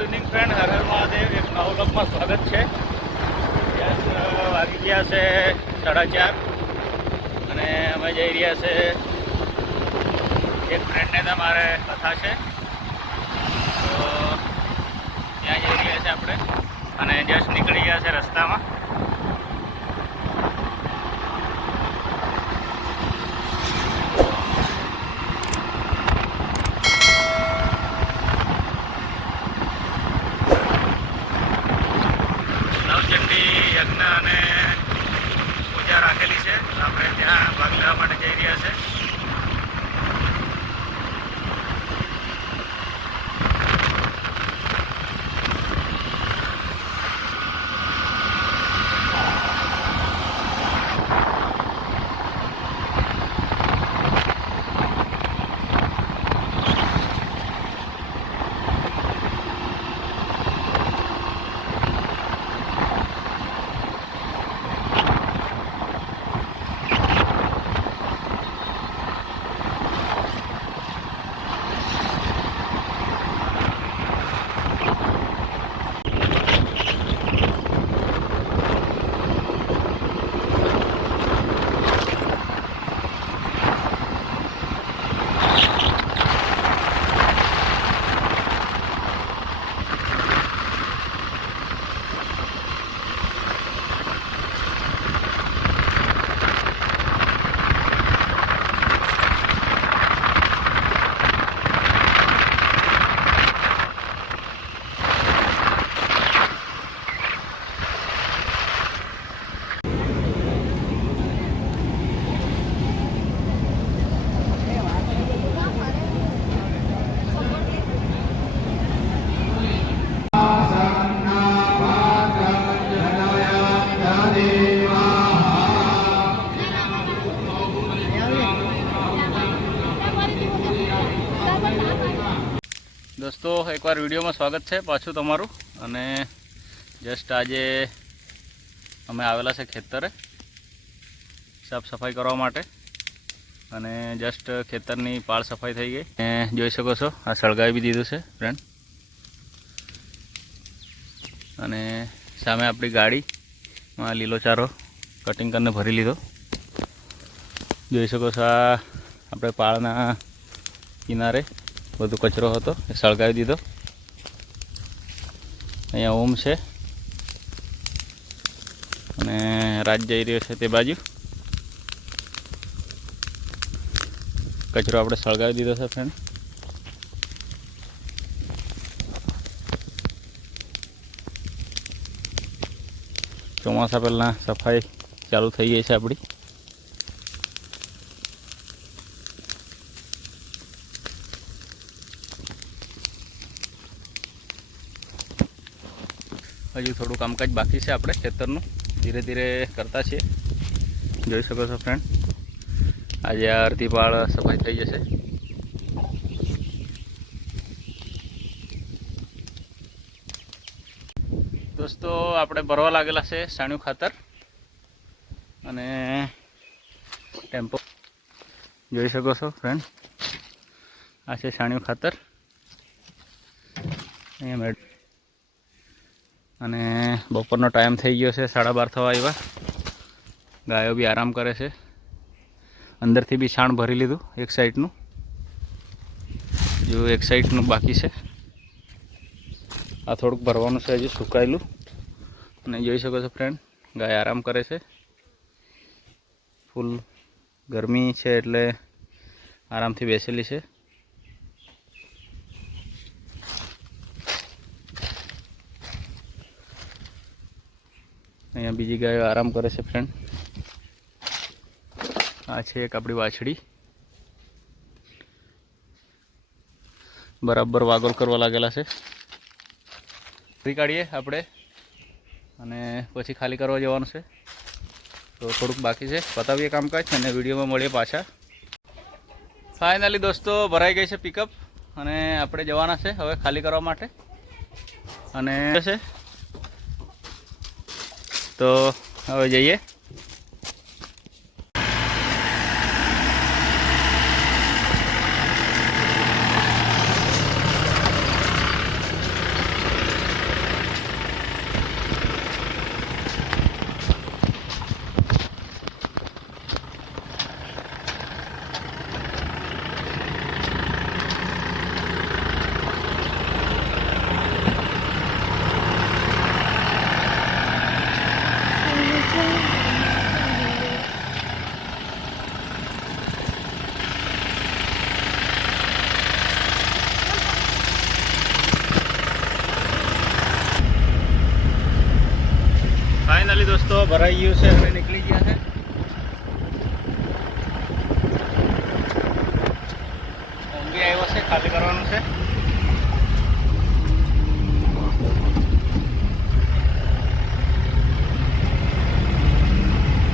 Evening friend હર મહાદેવ, એક નવો સ્વાગત છે. વાગી ગયા છે સાડા ચાર. અને અમે જઈ રહ્યા છે એક ફ્રેન્ડને તમારે કથા છે તો ત્યાં જઈ રહ્યા છે આપણે. અને જસ્ટ નીકળી ગયા છે રસ્તામાં. nah, man. એકવાર વિડીયોમાં સ્વાગત છે, પાછું તમારું. અને જસ્ટ આજે અમે આવેલા છે ખેતરે, સાફ સફાઈ કરવા માટે. અને જસ્ટ ખેતરની પાળ સફાઈ થઈ ગઈ. અને જોઈ શકો છો, આ સળગાવી બી દીધું છે ફ્રેન્ડ અને સામે આપણી ગાડીમાં લીલો ચારો કટિંગ કરીને ભરી લીધો. જોઈ શકો છો આ આપણે પાળના કિનારે બધો કચરો હતો, એ સળગાવી દીધો. અહીંયા ઓમ છે. અને રાજ જઈ રહ્યો છે તે બાજુ. કચરો આપણે સળગાવી દીધો છે ફ્રેન્ડ ચોમાસા પહેલાં સફાઈ ચાલુ થઈ ગઈ છે આપણી. હજુ થોડું કામકાજ બાકી છે આપણે ખેતરનું. ધીરે ધીરે કરતા છીએ. જોઈ શકો છો ફ્રેન્ડ આજે આ અડધી પાળ સફાઈ થઈ જશે. દોસ્તો, આપણે ભરવા લાગેલા છે સાણિયું ખાતર અને ટેમ્પો. જોઈ શકો છો ફ્રેન્ડ આ છે સાણિયું ખાતર. અહીંયા મેડ અને બપોરનો ટાઈમ થઈ ગયો છે, સાડા બાર થવા આવ્યા. ગાયો બી આરામ કરે છે. અંદરથી બી છાણ ભરી લીધું, એક સાઈડનું. જો એક સાઈડનું બાકી છે. આ થોડુંક ભરવાનું છે, હજુ સુકાયેલું. અને જોઈ શકો છો ફ્રેન્ડ ગાય આરામ કરે છે. ફૂલ ગરમી છે એટલે આરામથી બેસેલી છે. અહીંયા બીજી ગાયો આરામ કરે છે ફ્રેન્ડ આ છે એક આપણી વાછડી. બરાબર વાગોલ કરવા લાગેલા છે. ફરી કાઢીએ આપણે અને પછી ખાલી કરવા જવાનું છે. તો થોડુંક બાકી છે. પતાવીએ કામકાજ અને વિડીયોમાં મળીએ પાછા. ફાઇનલી દોસ્તો, ભરાઈ ગઈ છે પિકઅપ અને આપણે જવાના છે હવે ખાલી કરવા માટે. અને છે તો હવે જઈએ. દોસ્તો ભરાઈ ગયું છે અને નીકળી ગયા છે. ઊંઘી આવ્યો છે, ખાલી કરવાનું છે.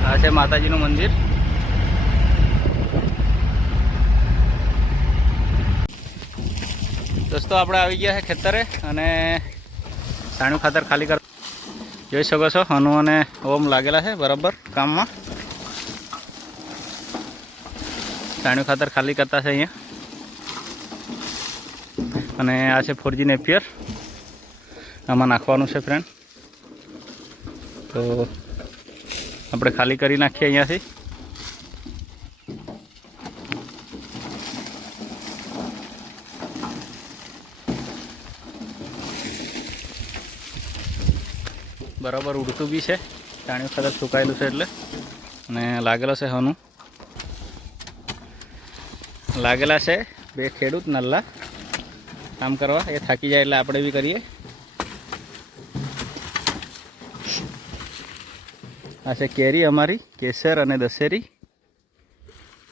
આ છે માતાજીનું મંદિર. દોસ્તો, આપણે આવી ગયા છે ખેતરે અને સાણું ખાતર ખાલી કર જોઈ શકો છો હનુ અને ઓમ લાગેલા છે બરાબર કામમાં. છાણ્યું ખાતર ખાલી કરતા છે અહીંયા. અને આ છે ફોરજી નેપિયર આમાં નાખવાનું છે ફ્રેન્ડ તો આપણે ખાલી કરી નાખીએ અહીંયાથી. બરાબર ઉડતું બી છે. ટાણી ખાતર સુકાયેલું છે એટલે. અને લાગેલો છે હનું. લાગેલા છે બે ખેડૂત નલ્લા. કામ કરવા એ થાકી જાય એટલે આપણે બી કરીએ. આ છે કેરી અમારી, કેસર અને દશેરી.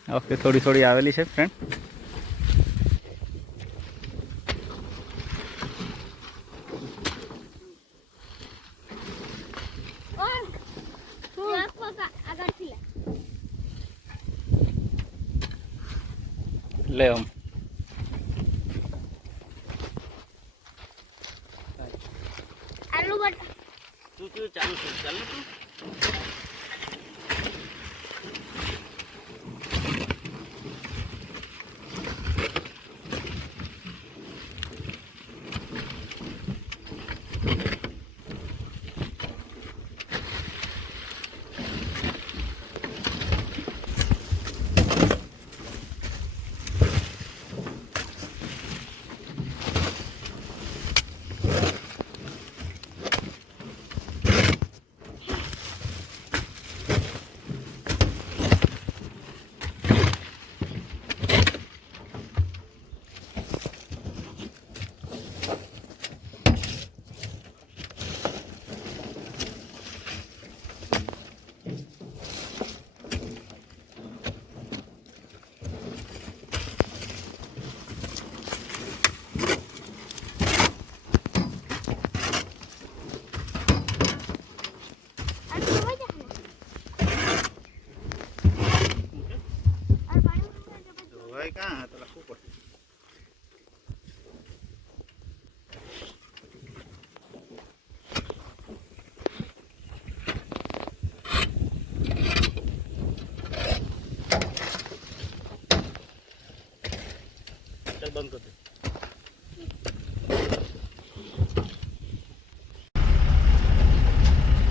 વખતે થોડી થોડી આવેલી છે ફ્રેન્ડ તું આખો આગળથી લે લે આમ આલુ બટ તું તું ચાલુ છે ચાલુ તું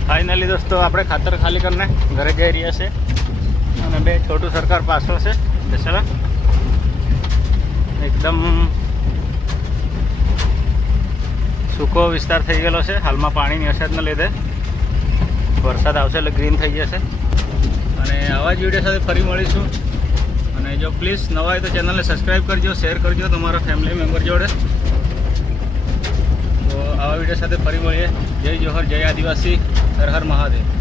ફાઇનલી દોસ્તો, આપણે ખાતર ખાલી કરીને ઘરે જઈ રહ્યા છે. અને બે છોટું સરકાર પાછળ છે. દશરા એકદમ સૂકો વિસ્તાર થઈ ગયેલો છે. હાલમાં પાણીની અસરને લીધે વરસાદ આવશે એટલે ગ્રીન થઈ જશે. અને આવા જ વીડિયો સાથે ફરી મળીશું. અને જો પ્લીઝ નવા હોય તો ચેનલને સબસ્ક્રાઈબ કરજો શેર કરજો, તમારા ફેમિલી મેમ્બર જોડે. તો આવા વીડિયો સાથે ફરી મળીએ. જય જોહર, જય આદિવાસી. હર હર મહાદેવ.